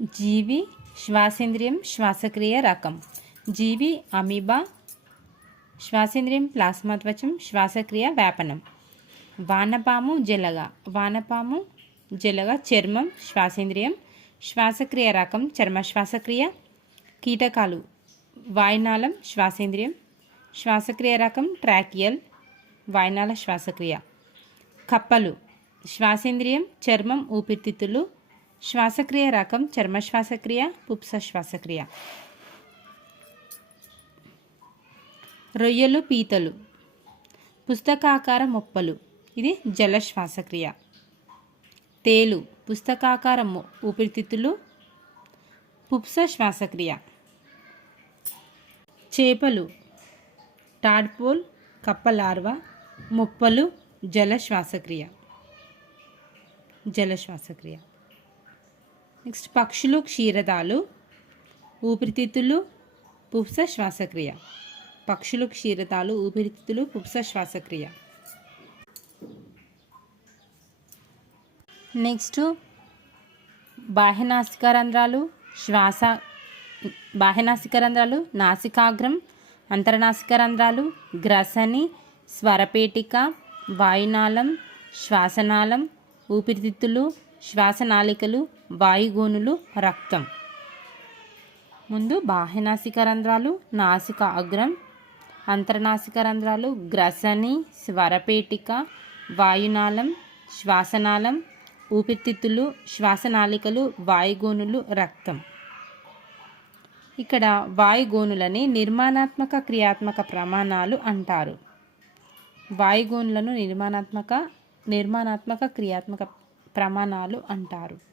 జీవి శ్వాసేంద్రియం శ్వాసక్రియ రకం. జీవి amoeba, శ్వాసేంద్రియం plasma త్వచం, శ్వాసక్రియ వ్యాపనం. వానపాము జలగ చర్మం శ్వాసేంద్రియం, శ్వాసక్రియ రకం చర్మ శ్వాసక్రియ. కీటకాలు వాయునాళం శ్వాసేంద్రియం, శ్వాసక్రియ రకం ట్రాకియల్ వాయునాళ శ్వాసక్రియ. కప్పలు శ్వాసేంద్రియం చర్మం ఊపిరితిత్తులు, శ్వాసక్రియ రకం చర్మ శ్వాసక్రియ పుప్స శ్వాసక్రియ. రొయ్యలు పీతలు పుస్తకాకార మొప్పలు, ఇది జల శ్వాసక్రియ. తేలు పుస్తకాకార ఊపిరితిత్తులు పుప్స శ్వాసక్రియ. చేపలు టాడ్పోల్ కప్ప లార్వా, మొప్పలు జల శ్వాసక్రియ. నెక్స్ట్ పక్షులు క్షీరదాలు, ఊపిరితిత్తులు పుప్స శ్వాసక్రియ. పక్షులు క్షీరదాలు, ఊపిరితిత్తులు పుప్స శ్వాసక్రియ. నెక్స్ట్ బాహ్యనాసిక రంధ్రాలు, నాసికాగ్రం, అంతర్నాసిక రంధ్రాలు, గ్రసని, స్వరపేటిక, వాయునాళం, శ్వాసనాళం, ఊపిరితిత్తులు, శ్వాసనాళికలు, వాయుగోనులు, రక్తం. ముందు బాహ్యనాసిక రంధ్రాలు, నాసిక అగ్రం, అంతర్నాసిక రంధ్రాలు, గ్రసని, స్వరపేటిక, వాయునాళం, శ్వాసనాళం, ఊపిరితిత్తులు, శ్వాసనాళికలు, వాయుగోనులు, రక్తం. ఇక్కడ వాయుగోనులని నిర్మాణాత్మక క్రియాత్మక ప్రమాణాలు అంటారు. వాయుగోనులను నిర్మాణాత్మక క్రియాత్మక ప్రమాణాలు అంటారు.